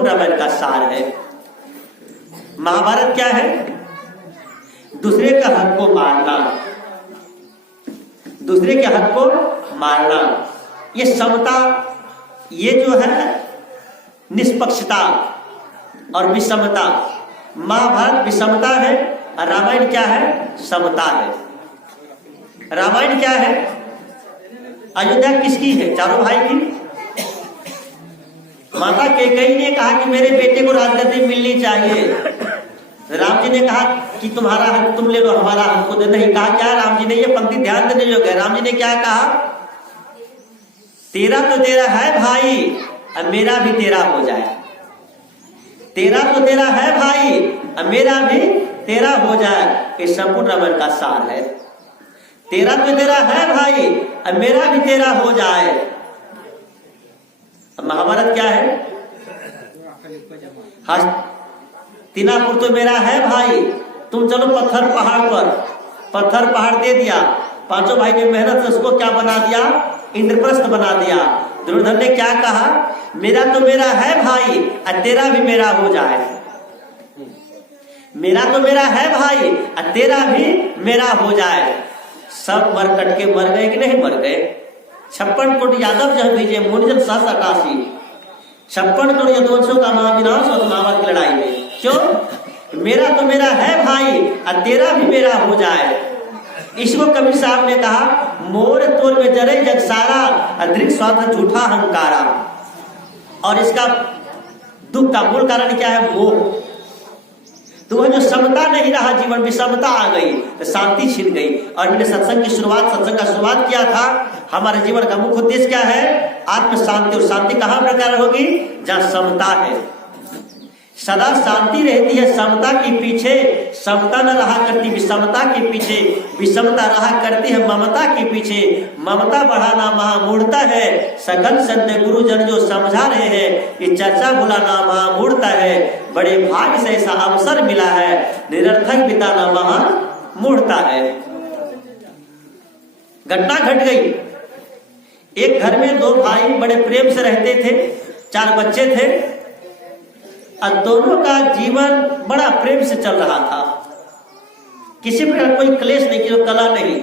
संपूर्ण रामायण का सार है। महाभारत क्या है? दूसरे का हक को मारना, दूसरे के हक को मारना, ये समता, ये जो है निष्पक्षता और विषमता। महाभारत विषमता है और रामायण क्या है? समता है। रामायण क्या है? अयोध्या किसकी है? चारों भाई की। माता कैकेयी ने कहा कि मेरे बेटे को राजगद्दी मिलनी चाहिए। राम जी ने कहा कि तुम्हारा हक तुम ले लो, हमारा हक खुद नहीं। कहा क्या राम जी ने? ये पंक्ति ध्यान देने योग्य है। राम जी ने क्या कहा? तेरा तो तेरा है भाई, अब मेरा भी तेरा हो जाए। तेरा तो तेरा है भाई, अब मेरा भी तेरा हो जाए। ये संपूर्ण रामायण का सार है। तेरा तो तेरा है भाई, अब मेरा भी तेरा हो जाए। अब महाभारत क्या है? हस्तिनापुर तो मेरा है भाई, तुम चलो पत्थर पहाड़ पर। पत्थर पहाड़ दे दिया। पांचों भाई ने मेहनत से उसको क्या बना दिया? इंद्रप्रस्थ बना दिया। दुर्योधन ने क्या कहा? मेरा तो मेरा है भाई और तेरा भी मेरा हो जाए। मेरा तो मेरा है भाई और तेरा भी मेरा हो जाए। सब मर कट के मर गए कि नहीं मर गए? 56 कोटि यादव जहाँ भेजे, मुनिजन 788। 56 करोड़ यदुवंशों का महाविनाश और महाभारत की लड़ाई में। क्यों? मेरा तो मेरा है भाई और तेरा भी मेरा हो जाए। इसको कबीर साहब ने कहा, मोर तोर में जरे जग सारा, अदृक स्वार्थ झूठा अहंकारा। और इसका दुख का मूल कारण क्या है? मोह। तो वह जो समता नहीं रहा, जीवन में समता आ गई तो शांति छिन गई। और मैंने सत्संग का शुरुआत किया था। हमारे जीवन का मुख्य उद्देश्य क्या है? आत्म शांति। और शांति कहाँ प्रकार होगी? जहाँ समता है। सदा शांति रहती है समता के पीछे। समता न रहा करती विषमता के पीछे, विषमता रहा करती है ममता के पीछे। ममता बढ़ाना महामूढ़ता है। सघन संत गुरुजन जो समझा रहे हैं, ये चर्चा भुलाना महामूढ़ता है। बड़े भाग्य से ऐसा अवसर मिला है, निरर्थक बिताना महामूढ़ता है। घटना घट गई। एक घर में दो भाई बड़े प्रेम से रहते थे, 4 बच्चे थे और दोनों का जीवन बड़ा प्रेम से चल रहा था। किसी प्रकार कोई क्लेश नहीं, किसी कला नहीं।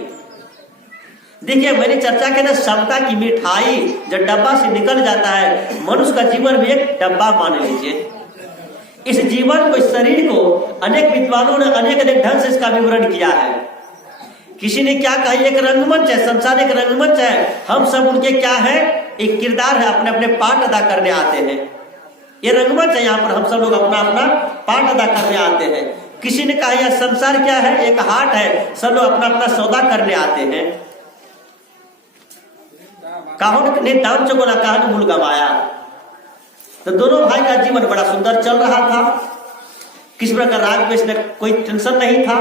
देखिए, मैंने चर्चा की ना, समता की मिठाई जब डब्बा से निकल जाता है, मनुष्य का जीवन भी एक डब्बा मान लीजिए। इस जीवन को, इस शरीर को अनेक विद्वानों ने अनेक ढंग से इसका विवरण किया है। किसी ने क्या कहा? एक रंगमंच है, संसार एक रंगमंच है। हम सब उनके क्या है? एक किरदार है, अपने अपने पाठ अदा करने आते हैं। ये रंगमंच है, यहाँ पर हम सब लोग अपना अपना पाठ अदा करने आते हैं। किसी ने कहा यह संसार क्या है? एक हाट है, सब लोग अपना अपना सौदा करने आते हैं। काहुन ने दाम चुकाना, काहुन मूल गवाया। तो दोनों भाई का जीवन बड़ा सुंदर चल रहा था। किस प्रकार राग में इसने कोई टेंशन नहीं था।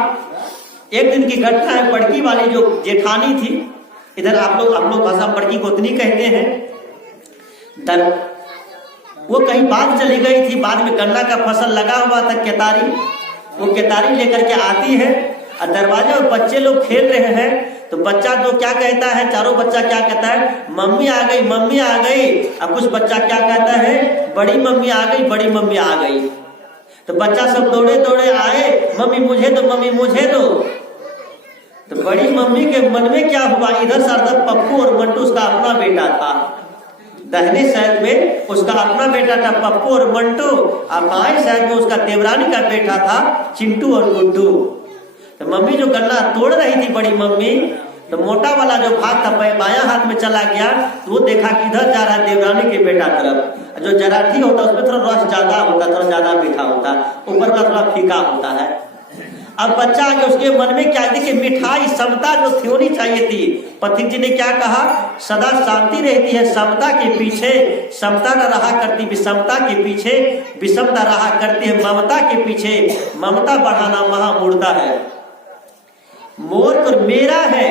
एक दिन की घटना है, बड़की वाली जो जेठानी थी, इधर आप लोग भाषा बड़की गोतनी कहते हैं, वो कहीं बात चली गई थी। बाद में गन्ना का फसल लगा हुआ था, केतारी। वो केतारी लेकर के आती है और दरवाजे में बच्चे लोग खेल रहे हैं। तो बच्चा तो क्या कहता है? चारों बच्चा क्या कहता है? मम्मी आ गई, मम्मी आ गई। अब कुछ बच्चा क्या कहता है? बड़ी मम्मी आ गई, बड़ी मम्मी आ गई। तो बच्चा सब दौड़े दौड़े आए, मम्मी मुझे दो, मम्मी मुझे दो। तो बड़ी मम्मी के मन में क्या हुआ? इधर सरदार पप्पू और मंटू उसका अपना बेटा था। दाहिने साइड में उसका अपना बेटा था पप्पू और मंटू, और बाएं साइड में उसका देवरानी का बेटा था चिंटू और गुड्डू। तो मम्मी जो गन्ना तोड़ रही थी, बड़ी मम्मी, तो मोटा वाला जो भाग था बायां हाथ में चला गया। तो वो देखा कि इधर जा रहा है देवरानी के बेटा तरफ। जो जराठी होता है उसमें थोड़ा रस ज्यादा होता, थोड़ा ज्यादा मीठा होता, ऊपर का थोड़ा फीका होता है। अब बच्चा आगे उसके मन में क्या? देखिए, मिठाई समता जो थी होनी चाहिए थी। पथिक जी ने क्या कहा? सदा शांति रहती है समता के पीछे, समता न रहा करती विषमता के पीछे, विषमता रहा करती है ममता के पीछे। ममता बढ़ाना महामूढ़ता है। मोर तो मेरा है,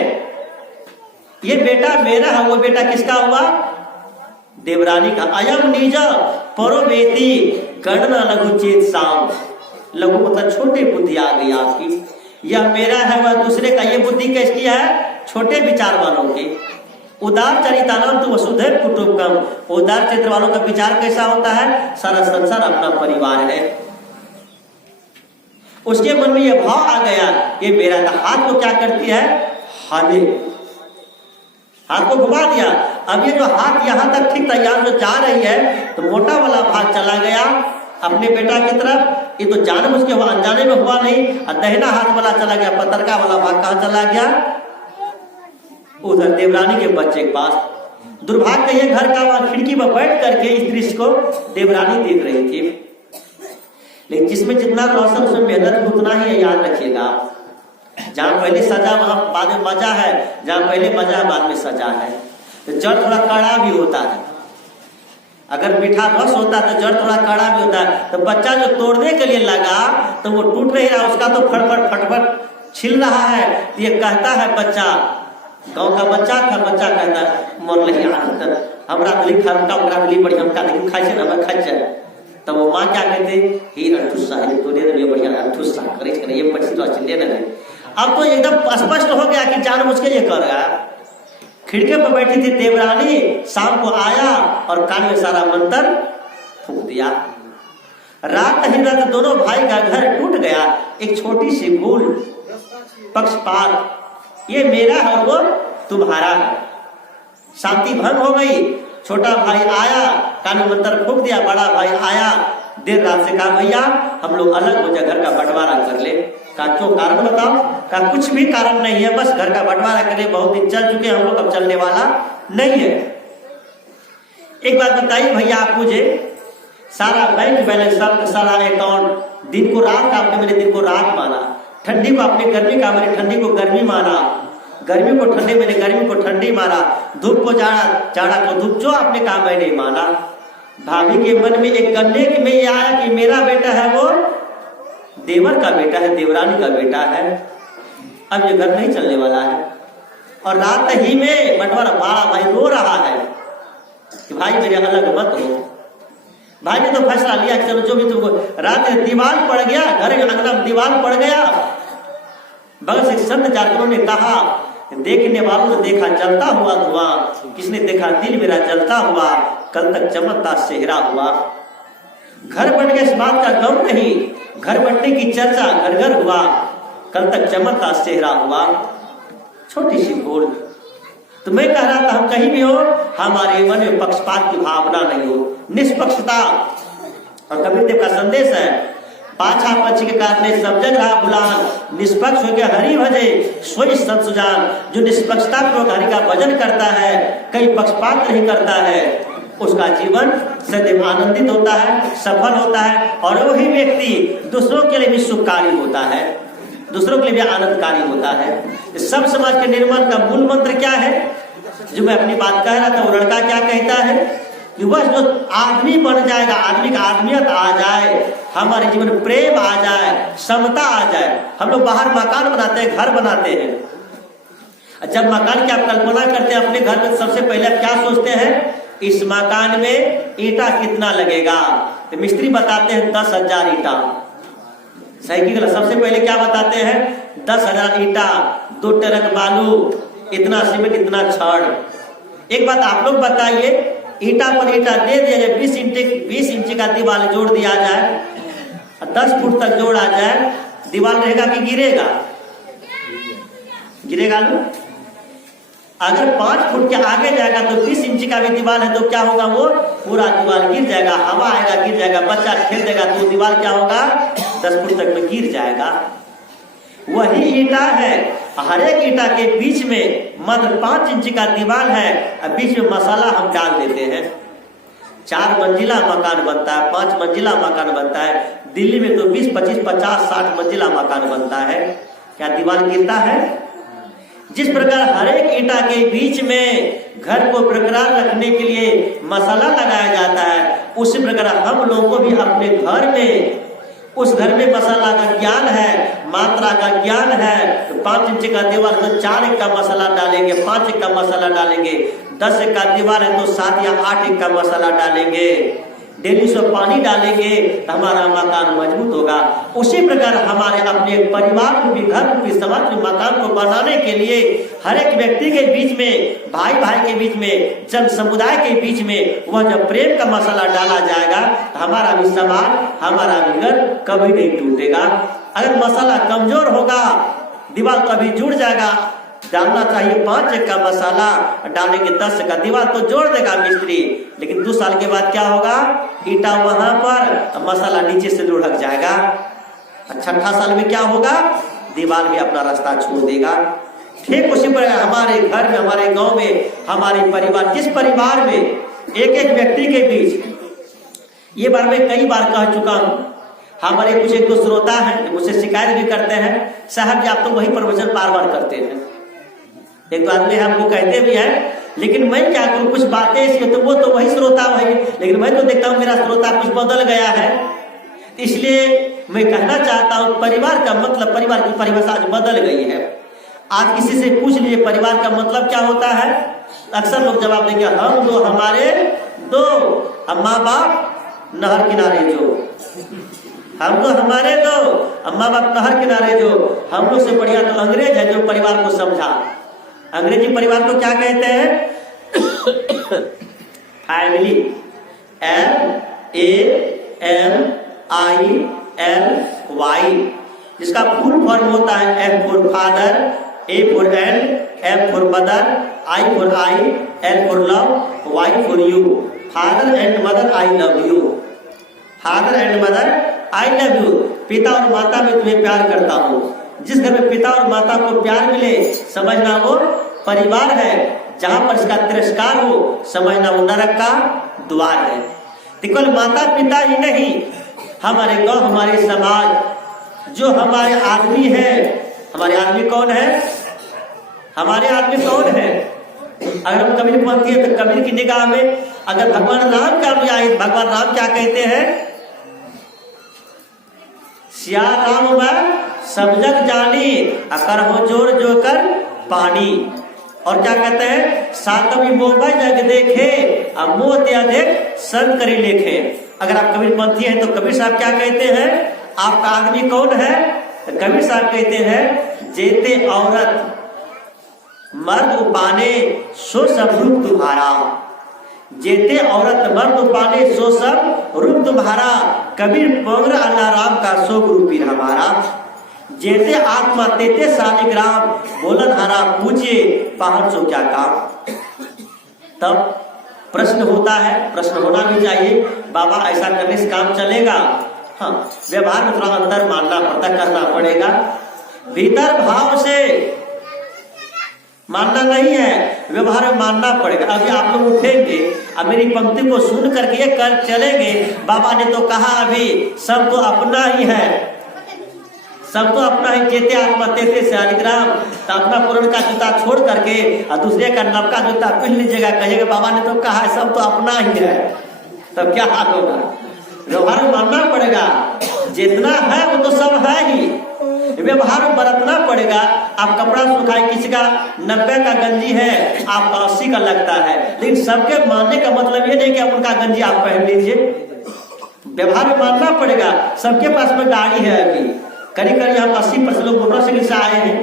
ये बेटा मेरा है। वो बेटा किसका हुआ? देवरानी का। अयम निज परोवेति गणना लघु चेत साम। लघु मतलब छोटे बुद्धि आ गई आपकी। यह मेरा है, वह दूसरे का। ये बुद्धि किसकी है? छोटे विचार वालों की। उदार चरितानाम तो वसुधैव कुटुंबकम। उदार चरित्र वालों का विचार कैसा होता है? सारा संसार अपना परिवार है। उसके मन में यह भाव आ गया, ये मेरा हाथ को क्या करती है? हाने, हाथ को घुमा दिया। अब ये जो हाथ यहां तक ठीक तैयार जो जा रही है, तो मोटा वाला भाग चला गया अपने बेटा की तरफ। ये तो जानबूझ के हुआ, अनजाने में हुआ नहीं। और दहिना हाथ वाला चला गया, पतरका वाला भाग कहां चला गया? उधर देवरानी के बच्चे के पास। दुर्भाग्य ये घर का वहां खिड़की पर बैठ करके इस दृश्य को देवरानी देख रही थी। लेकिन जिसमें जितना रोशन उसमें मेहनत उतना ही, याद रखिएगा। जहां पहले सजा वहां बाद में मजा है, जहां पहले मजा है बाद में सजा है। तो जड़ थोड़ा कड़ा भी होता है। अगर मीठा रस होता है तो जड़ थोड़ा कड़ा भी होता है। तो बच्चा जो तोड़ने के लिए लगा तो वो टूट नहीं रहा, उसका तो फटफट फटफट छिल रहा है। ये कहता है बच्चा, गांव का बच्चा था, बच्चा कहता है मोर नहीं हमरा दिली खरका हमरा दिली बढ़िया हमका नहीं खाई छे ना खाई छे। तो वो मां क्या कहते? ही अठुस्सा है तो दे ये बढ़िया अठुस्सा करे छे ये पछी तो चिल्ले ना। अब तो एकदम स्पष्ट हो गया कि जानबूझ के ये कर रहा है। खिड़की पर बैठी थी देवरानी, शाम को आया और कान में सारा मंत्र फूंक दिया। रात ही रात दोनों भाई का घर टूट गया। एक छोटी सी भूल, पक्षपात, ये मेरा है वो तुम्हारा है, शांति भंग हो गई। छोटा भाई आया, कान में मंत्र फूंक दिया। बड़ा भाई आया देर रात से, कहा भैया हम लोग अलग हो जाए, घर का बंटवारा कर ले। कहा क्यों, कारण बताओ? कहा कुछ भी कारण नहीं है, बस घर का बंटवारा कर ले, बहुत दिन चल चुके हम लोग, अब चलने वाला नहीं है। एक बात बताइए भैया, आप मुझे सारा बैंक बैलेंस, सारा अकाउंट, दिन को रात का आपने मेरे दिन को रात माना, ठंडी को आपने गर्मी का मेरे ठंडी को गर्मी माना, गर्मी को ठंडी मैंने गर्मी को ठंडी माना, धूप को जाड़ा, जाड़ा को धूप, जो आपने कहा मैंने माना। भाभी के मन में एक गन्ने में ये आया कि मेरा बेटा है वो देवर का बेटा है, देवरानी का बेटा है, अब ये घर नहीं चलने वाला है। और रात ही में बंटवारा, बड़ा भाई रो रहा है कि भाई मेरे अलग मत हो। भाई ने तो फैसला लिया कि चलो जो भी तुमको, रात में दीवार पड़ गया, घर के अंगना में दीवार पड़ गया। बगल से संत जागरों ने कहा, देखने वालों ने देखा जलता हुआ धुआं, किसने देखा दिल मेरा जलता हुआ, कल तक चमकता सेहरा हुआ। घर बन गया इस बात का गम नहीं, घर बनने की चर्चा घर घर हुआ, कल तक चमकता सेहरा हुआ। छोटी सी भूल। तो मैं कह रहा था हम कहीं भी हो, हमारे मन में पक्षपात की भावना नहीं हो, निष्पक्षता। और कबीर देव का संदेश है, पाछा पक्ष के काटने सब जग रहा बुलान, निष्पक्ष होकर हरि भजे सोई सत सुजान। जो निष्पक्षता पूर्वक हरि का भजन करता है, कहीं पक्षपात नहीं करता है, उसका जीवन सदैव आनंदित होता है, सफल होता है। और वही व्यक्ति दूसरों के लिए भी सुखकारी होता है, दूसरों के लिए भी आनंदकारी होता है। सब समाज के निर्माण का मूल मंत्र क्या है? जो मैं अपनी बात कह रहा था, वो लड़का क्या कहता है कि बस जो आदमी बन जाएगा, आदमी का आदमियत आ जाए, हमारे जीवन में प्रेम आ जाए, समता आ जाए। हम लोग बाहर मकान बनाते हैं, घर बनाते हैं। जब मकान की आप कल्पना करते हैं अपने घर में, सबसे पहले आप क्या सोचते हैं? इस मकान में ईंटा कितना लगेगा? तो मिस्त्री बताते हैं 10,000 ईंटा। सही की गलत? सबसे पहले क्या बताते हैं? 10,000 ईंटा, 2 ट्रक बालू, इतना सीमेंट, इतना छड़। एक बात आप लोग बताइए, ईंटा पर ईंटा दे दिया जाए, 20 इंच का दीवार जोड़ दिया जाए, 10 फुट तक जोड़ा जाए, दीवार रहेगा कि गिरेगा? गिरेगा लो। अगर 5 फुट के आगे जाएगा तो 20 इंच का भी दीवार है तो क्या होगा? वो पूरा दीवार गिर जाएगा, हवा आएगा गिर जाएगा, बच्चा खेल देगा तो दीवार क्या होगा? 10 फुट तक में गिर जाएगा। वही ईंटा है, हर एक ईंटा के बीच में मात्र 5 इंच का दीवार है, और बीच में मसाला हम डाल देते हैं। 4 मंजिला मकान बनता है, 5 मंजिला मकान बनता है। दिल्ली में तो 20, 25, 50, 60 मंजिला मकान बनता है। क्या दीवार गिरता है? जिस प्रकार हर एक ईंटा के बीच में घर को बरकरार रखने के लिए मसाला लगाया जाता है, उसी प्रकार हम लोगों को भी अपने घर में, उस घर में मसाला का ज्ञान है, मात्रा का ज्ञान है। तो 5 इंच का दीवार तो 4 इंच का मसाला डालेंगे, 5 इंच का मसाला डालेंगे। 10 इंच का दीवार है तो 7 या 8 इंच का मसाला डालेंगे। डेली उसमें पानी डालेंगे तो हमारा मकान मजबूत होगा। उसी प्रकार हमारे अपने परिवार को भी, घर को भी, समाज में मकान को बनाने के लिए हर एक व्यक्ति के बीच में, भाई भाई के बीच में, जन समुदाय के बीच में वह जब प्रेम का मसाला डाला जाएगा तो हमारा भी समाज, हमारा भी घर कभी नहीं टूटेगा। अगर मसाला कमजोर होगा, दीवार कभी जुड़ जाएगा। डालना चाहिए 5 एक का मसाला, डालेंगे 10 का, दीवार तो जोड़ देगा मिस्त्री, लेकिन 2 साल के बाद क्या होगा, ईटा वहां पर, मसाला नीचे से लुढ़क जाएगा। 6ठा साल में क्या होगा, दीवार भी अपना रास्ता छोड़ देगा। ठीक उसी प्रकार हमारे घर में, हमारे गांव में, हमारे परिवार, जिस परिवार में एक एक व्यक्ति के बीच, ये बार मैं कई बार कह चुका हूं, हमारे कुछ एक दो श्रोता हैं मुझसे शिकायत भी करते हैं, साहब जी आप तो वही प्रवचन बार बार करते हैं। एक दो आदमी हमको कहते भी हैं, लेकिन मैं क्या करूं, कुछ बातें ऐसी तो वो तो वही श्रोता वही, लेकिन मैं तो देखता हूं मेरा श्रोता कुछ बदल गया है। इसलिए मैं कहना चाहता हूं, परिवार का मतलब, परिवार की परिभाषा आज बदल गई है। आज किसी से पूछ लीजिए परिवार का मतलब क्या होता है, अक्सर लोग जवाब देंगे हम दो, हमारे दो, माँ बाप नहर किनारे जो, हम तो हमारे दो, माँ बाप नहर किनारे जो। हम लोग से बढ़िया तो अंग्रेज है जो परिवार को समझा। अंग्रेजी परिवार को क्या कहते हैं, फैमिली, FAMILY, जिसका फुल फॉर्म होता है F for father, A for and, M for mother, I for I, L for love, Y for you. Father and mother I love you, father and mother I love you. पिता और माता में तुम्हें प्यार करता हूँ। जिस घर में पिता और माता को प्यार मिले समझना वो परिवार है, जहां पर इसका तिरस्कार हो समझना वो नरक का द्वार है। केवल माता पिता ही नहीं, हमारे गांव, हमारे समाज, जो हमारे आदमी है, हमारे आदमी कौन है, हमारे आदमी कौन है। अगर हम कबीर पढ़ते हैं तो कबीर की निगाह में अगर भगवान राम का भी आए, भगवान राम क्या कहते हैं, सिया राम मैं सब जग जानी, अकर हो जोर जो कर पानी। और क्या कहते हैं, सातवी मोबाई जग देखे, अब मोह देख संग करी लेखे। अगर आप कबीर पंथी हैं तो कबीर साहब क्या कहते हैं, आपका आदमी कौन है, तो कबीर साहब कहते हैं जेते औरत मर्द उपाने सो सब रूप तुम्हारा, जेते औरत मर्द उपाने सो सब रूप तुम्हारा, कबीर पौर अल्लाह राम का सो रूपी हमारा। जेते आत्मा तेते शालिग्राम, बोलन हरा पूछिए पहाड़ सो क्या काम। तब प्रश्न होता है, प्रश्न होना भी चाहिए, बाबा ऐसा करने से काम चलेगा। हाँ, व्यवहार में थोड़ा अंतर मानना पड़ता, करना पड़ेगा। भीतर भाव से मानना नहीं है, व्यवहार में मानना पड़ेगा। अभी आप लोग उठेंगे, अब मेरी पंक्ति को सुन करके ये कर चलेंगे, बाबा ने तो कहा अभी सब तो अपना ही है, सब तो अपना ही। जेते आत्मा तेते शालिग्राम, तो अपना पुराण का जूता छोड़ करके और दूसरे का नवका जूता पहन लीजिएगा, कहिएगा बाबा ने तो कहा है सब तो अपना ही है, तब क्या हाल होगा। व्यवहार में मानना पड़ेगा, जितना है वो तो सब है ही, व्यवहार में बरतना पड़ेगा। आप कपड़ा सुखाए, किसी का 90 का गंजी है, आपका 80 का लगता है, लेकिन सबके मानने का मतलब ये नहीं कि आप उनका गंजी आप पहन लीजिए। व्यवहार में मानना पड़ेगा। सबके पास में गाड़ी है, अभी करीब करीब हम 80% लोग मोटरसाइकिल से आए हैं।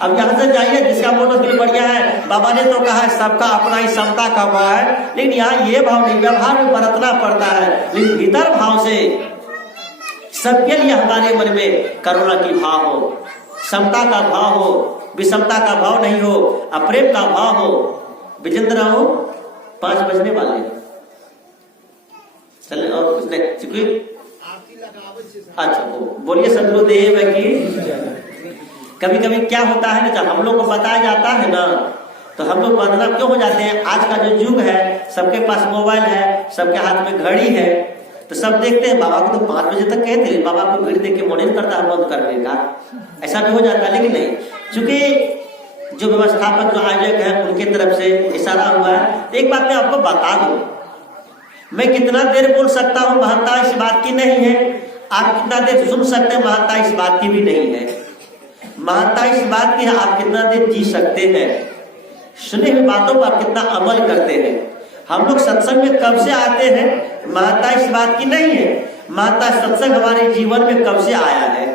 अब यहाँ से जाइए, जिसका मोटरसाइकिल बढ़िया है, बाबा ने तो कहा है सबका अपना ही, समता का भाव है, लेकिन यहाँ ये भाव नहीं, व्यवहार में बरतना पड़ता है। लेकिन भीतर भाव से सबके लिए हमारे मन में करुणा की भाव हो, समता का भाव हो, विषमता का भाव नहीं हो, अप्रेम का भाव हो। विजेंद्र हो 5 बजने वाले चले, और कुछ नहीं। अच्छा बोलिए सदगुरुदेव की। कभी कभी क्या होता है ना, जब हम लोग को बताया जाता है ना, तो हम लोग बदनाम क्यों हो जाते हैं। आज का जो युग है, सबके पास मोबाइल है, सबके हाथ में घड़ी है, तो सब देखते हैं बाबा को तो 5 बजे तक कहते, बाबा को भीड़ देख के मन नहीं करता है बंद करने का, ऐसा भी हो जाता है। लेकिन नहीं, चूंकि जो व्यवस्थापक जो आयोजक है उनके तरफ से इशारा हुआ है। एक बात मैं आपको बता दूं, मैं कितना देर बोल सकता हूँ महत्ता इस बात की नहीं है, आप कितना देर सुन सकते हैं महत्ता इस बात की भी नहीं है। महत्ता इस बात की है आप कितना देर जी सकते हैं, सुने हुई बातों पर कितना अमल करते हैं। हम लोग सत्संग में कब से आते हैं, महत्ता इस बात की नहीं है। महत्ता सत्संग हमारे जीवन में कब से आया है।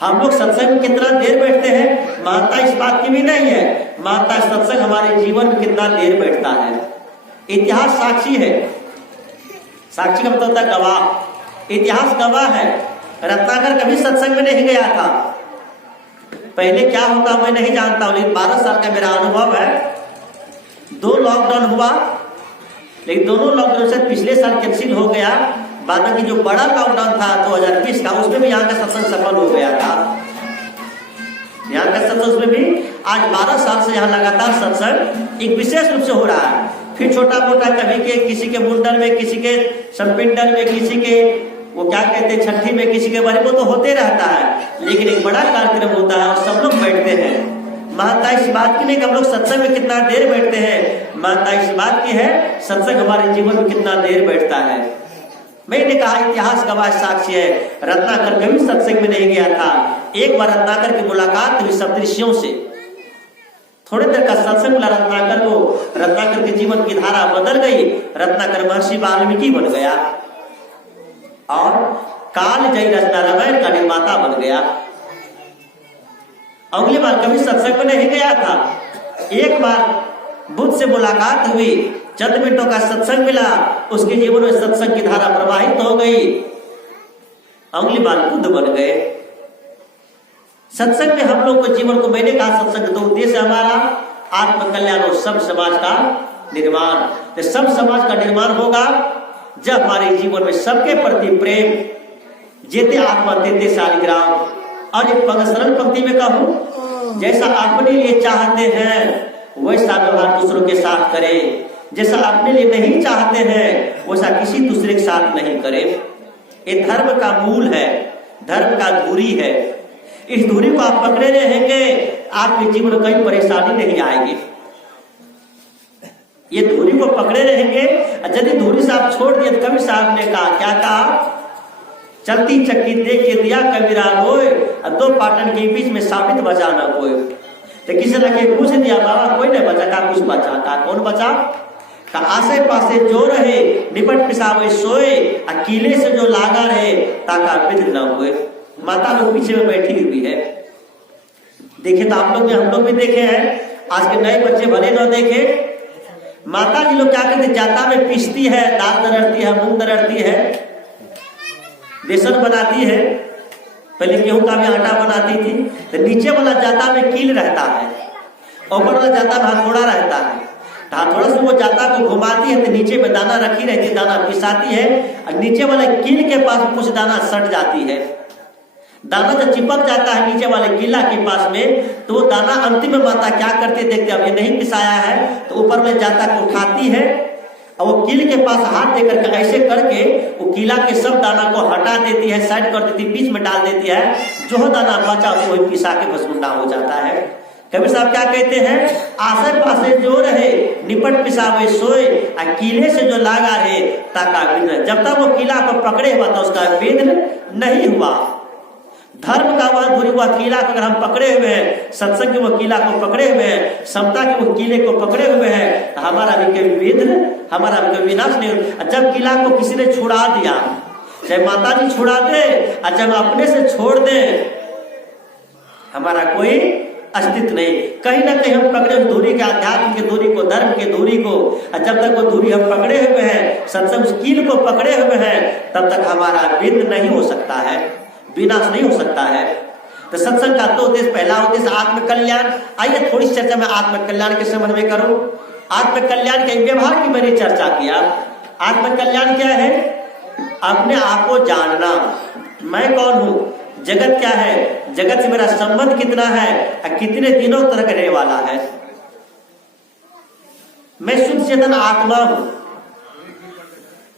हम लोग सत्संग में कितना देर बैठते हैं, महत्ता इस बात की भी नहीं है। महत्ता सत्संग हमारे जीवन में कितना देर बैठता है। इतिहास साक्षी है। साक्षी का मतलब होता है गवाह। इतिहास गवाह है। रत्नाकर कभी सत्संग में नहीं गया था। पहले क्या होता मैं नहीं जानता हूं, लेकिन 12 साल का मेरा अनुभव है। 2 लॉकडाउन हुआ, लेकिन दोनों लॉकडाउन से पिछले साल कैंसिल हो गया। बाद में जो बड़ा लॉकडाउन था 2020 का, उसमें भी यहाँ का सत्संग सफल हो गया था। यहाँ का सत्संग उसमें भी आज 12 साल से यहाँ लगातार सत्संग एक विशेष रूप से हो रहा है। फिर छोटा मोटा कभी के किसी के मुंडन में, किसी के संपिंडन में, किसी के वो क्या कहते हैं छठी में, किसी के बारे में तो होते रहता है, लेकिन एक बड़ा कार्यक्रम होता है और सब लोग बैठते हैं। महत्ता इस बात की नहीं कि हम लोग सत्संग में कितना देर बैठते हैं, महत्ता इस बात की है सत्संग हमारे जीवन में कितना देर बैठता है। मैंने कहा इतिहास गवाह साक्षी है। रत्नाकर कभी सत्संग में नहीं गया था। एक बार रत्नाकर की मुलाकात हुई सप्तऋषियों से। थोड़े देर का सत्संग मिला रत्नाकर को। रत्नाकर के जीवन की धारा बदल गई। रत्नाकर महर्षि वाल्मीकि बन गया और कालजयी रचना रामायण का निर्माता बन गया। अगली बार कभी सत्संग में नहीं गया था। एक बार बुद्ध से मुलाकात हुई, चंद मिनटों का सत्संग मिला, उसके जीवन में सत्संग की धारा प्रवाहित हो गई। अगली बार बुद्ध बन गए। सत्संग में हम लोग को जीवन को, मैंने कहा सत्संग तो उद्देश्य हमारा आत्मकल्याण और सब समाज का निर्माण। तो सब समाज का निर्माण होगा जब हमारे जीवन में सबके प्रति प्रेम, जेते आत्मा तेते शालिग्राम। और एक सरल पंक्ति में कहूं, जैसा अपने लिए चाहते हैं वैसा व्यवहार दूसरों के साथ करें। जैसा अपने लिए नहीं चाहते हैं वैसा किसी दूसरे के साथ नहीं करें। ये धर्म का मूल है, धर्म का धुरी है। इस धुरी को आप पकड़े रहेंगे, आपके जीवन में कहीं परेशानी नहीं आएगी। ये धुरी को पकड़े रहेंगे। यदि धुरी से आप छोड़ दिए, तो कबीर साहब ने कहा, क्या कहा, चलती चक्की देख के दिया कबीरा गोय, 2 पाटन के बीच में साबित बचा न कोई। तो किसी ने के पूछ दिया, बाबा कोई नहीं बचा, का कुछ बचा, का कौन बचा, का आसे पासे जो रहे निपट पिसावे सोए, अकेले से जो लागा रहे ताका विध न हुए। माता लोग पीछे में बैठी हुई है। देखे तो आप लोग भी, हम लोग भी देखे हैं। आज के नए बच्चे भले न देखे। माता जी लोग क्या करते, जाता में पीसती है, दाल दरड़ती है, मूंग दरड़ती है, बेसन बनाती है। पहले गेहूं का भी आटा बनाती थी। तो नीचे वाला जाता में कील रहता है, ऊपर वाला जाता में हथौड़ा रहता है। हथौड़ा से वो जाता को घुमाती है तो नीचे में दाना रखी रहती है, दाना पिसाती है, और नीचे वाले कील के पास कुछ दाना सट जाती है। दाना जब चिपक जाता है नीचे वाले कीला के पास में, तो वो दाना अंतिम में माता क्या करती देखते, अब ये नहीं पिसाया है तो ऊपर में जाता को उठाती है और वो कील के पास हाथ देकर के ऐसे करके वो कीला के सब दाना को हटा देती है, साइड कर देती है, बीच में डाल देती है। जो दाना बचा वही पिसा के भस्मुंडा हो जाता है। कबीर साहब क्या कहते हैं, आसे पासे जो रहे निपट पिसावे सोए, कीले से जो लागा रहे ताका विघ्न। जब तक वो कीला को पकड़े हुआ था उसका विघ्न नहीं हुआ। धर्म का वह धुरी हुआ कीला को अगर हम पकड़े हुए हैं, सत्संग के वो कीला को पकड़े हुए हैं, समता के वो कीले को पकड़े हुए हैं, तो हमारा भी कभी विघ्न, हमारा भी कभी विनाश नहीं। जब कीला को किसी ने छुड़ा दिया, चाहे माता जी छुड़ा दे और जब अपने से छोड़ दे, हमारा कोई अस्तित्व नहीं। कहीं ना कहीं हम पकड़े धुरी के, अध्यात्म के धुरी को, धर्म के धुरी को। जब तक वो धुरी हम पकड़े हुए हैं, सत्संग उस कील को पकड़े हुए हैं, तब तक हमारा विघ्न नहीं हो सकता है, विनाश नहीं हो सकता है। तो सत्संग का तो उद्देश्य, पहला उद्देश्य आत्मकल्याण। आइए थोड़ी चर्चा मैं आत्मकल्याण के संबंध में करूं। आत्मकल्याण के व्यवहार की मैंने चर्चा किया। आत्मकल्याण क्या है, अपने आप को जानना, मैं कौन हूं, जगत क्या है, जगत से मेरा संबंध कितना है, कितने दिनों तक रहने वाला है। मैं शुद्ध चेतन आत्मा हूं।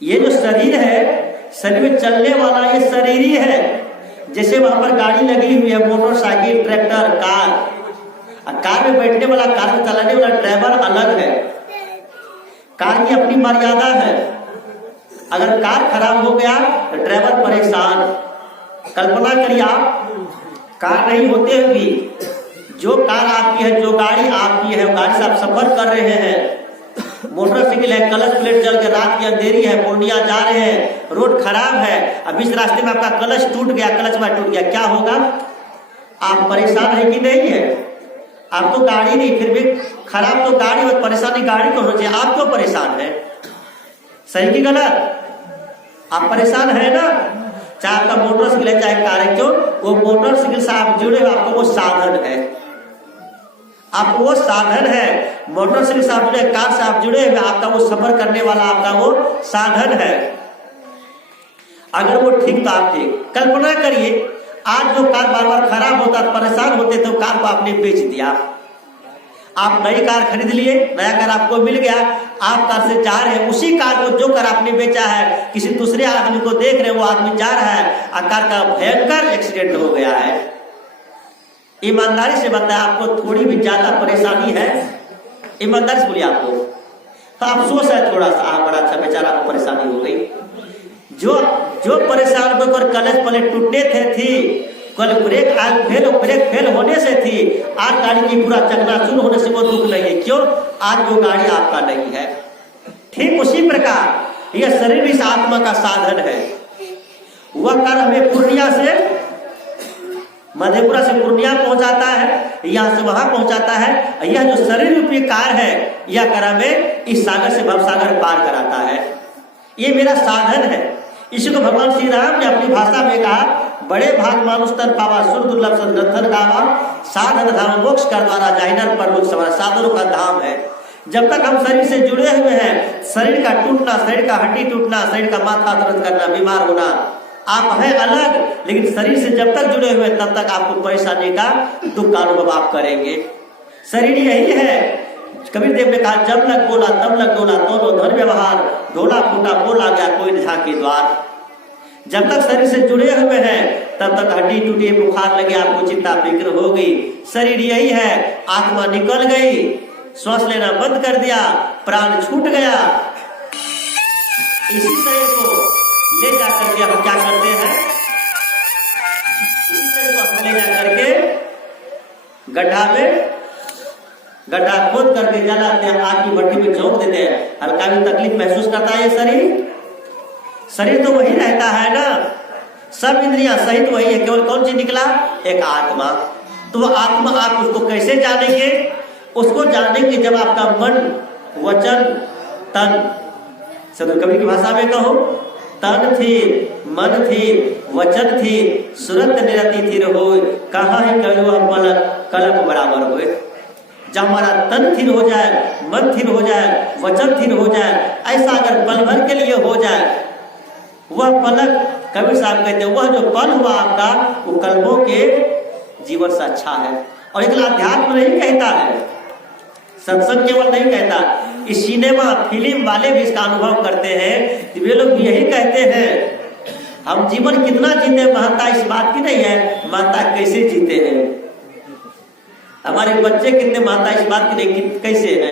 ये जो शरीर है, शरीर में चलने वाला ये शरीर ही है। जैसे वहां पर गाड़ी लगी हुई है, मोटरसाइकिल, ट्रैक्टर, कार में बैठने वाला, कार में चलाने वाला ड्राइवर अलग है। कार की अपनी मर्यादा है। अगर कार खराब हो गया तो ड्राइवर परेशान। कल्पना करिए आप, कार नहीं होते हुए जो कार आपकी है, जो गाड़ी आपकी है, गाड़ी से आप सफर कर रहे हैं, मोटरसाइकिल है, क्लच प्लेट जल के, रात की अंधेरी है, पूर्णिया जा रहे हैं, रोड खराब है, अब इस रास्ते में आपका क्लच टूट गया, क्लच में टूट गया, क्या होगा? आप परेशान है कि नहीं है? आप तो गाड़ी नहीं, फिर भी खराब तो गाड़ी और परेशानी गाड़ी को होना चाहिए, आप क्यों परेशान है? सही की गलत? आप परेशान है ना? चाहे आपका मोटरसाइकिल है चाहे कार है, क्यों? वो मोटरसाइकिल से आप जुड़े हो, आपका वो साधन है, आप वो साधन है। मोटरसाइकिल से आप जुड़े, कार से आप जुड़े हुए, आपका वो सफर करने वाला आपका वो साधन है। अगर वो ठीक तो आप ठीक। कल्पना करिए आज जो कार बार बार खराब होता, परेशान होते, तो कार को आपने बेच दिया, आप नई कार खरीद लिए, नया कार आपको मिल गया, आप कार से जा रहे हैं, उसी कार को जो कार आपने बेचा है किसी दूसरे आदमी को देख रहे हैं, वो आदमी जा रहा है और कार का भयंकर एक्सीडेंट हो गया है। ईमानदारी से बताया, आपको थोड़ी भी ज्यादा परेशानी है? ईमानदारी से बोलिए आपको तो अफसोस है थोड़ा सा, बड़ा अच्छा बेचारा को परेशानी हो गई। जो परेशान होकर क्लच प्लेट टूटने थी, कल ब्रेक फेल होने से थी, आज गाड़ी की पूरा चकनाचूर होने से वो दुख नहीं है, क्यों? आज वो गाड़ी आपका नहीं है। ठीक उसी प्रकार यह शरीर इस आत्मा का साधन है। वह कार हमें पूर्णिया से, मधेपुरा से पूर्णिया पहुंचाता है, यहाँ से वहां पहुंचाता है। यह जो शरीर रूपी कार है, यह कार हमें इस सागर से भवसागर पार कराता है। ये मेरा साधन है। इसी को भगवान श्री राम ने अपनी भाषा में कहा, बड़े भाग मानुष तन पावा, सुर दुर्लभ संरक्षण गावा, साधन धाम मोक्ष कर द्वारा जाहिनर परलोक सवार। साधनों का धाम है। जब तक हम शरीर से जुड़े हुए हैं, शरीर का टूटना, शरीर का हड्डी टूटना, शरीर का माथा दर्द करना, बीमार होना, आप हैं अलग, लेकिन शरीर से जब तक जुड़े हुए तब तक आपको परेशानी का, दुख का अनुभव आप करेंगे। शरीर यही है। कबीर देव ने कहा, जब लग बोला तब लग डोला, दोनों धन व्यवहार, ढोला फूटा बोल आ गया कोई निशा के द्वार। जब तक शरीर से जुड़े हुए हैं तब तक हड्डी टूटी, बुखार लगे, आपको चिंता फिक्र हो गई। शरीर यही है। आत्मा निकल गई, श्वास लेना बंद कर दिया, प्राण छूट गया। इसी शरीर को ले जाकर के हम क्या करते हैं? इसी शरीर को हम ले जाकर के गड्ढा में, गड्ढा खोद करके जलाते हैं, आग की भट्टी में झोंक देते हैं। हल्का भी तकलीफ महसूस करता है ये शरीर? शरीर तो वही रहता है ना, सब इंद्रियां सहित वही है, केवल कौन चीज निकला? एक आत्मा। तो वो आत्मा आप उसको कैसे जानेंगे? उसको जानेंगे जब आपका मन, वचन, तन, सदगुरु कबीर की भाषा में कहो, तन थी, मन थी, वचन थी, सुरत निरति थी हो, कहाँ है कलप बराबर हुए। जब हमारा तन थिर हो जाए, मन थिर हो जाए, वचन थिर हो जाए, ऐसा अगर पल भर के लिए हो जाए, वह पलक, कबीर साहब कहते हैं, वह जो पल हुआ आपका, वो कल्पों के जीवन से अच्छा है। और एक अध्यात्म नहीं कहता है, सत्संग केवल नहीं कहता, इस सिनेमा फिल्म वाले भी इसका अनुभव करते हैं। वे लोग भी यही कहते हैं, हम जीवन कितना जीते, महत्ता इस बात की नहीं है, महत्ता कैसे जीते हैं। हमारे बच्चे कितने महत्ता इस बात की नहीं, कैसे है।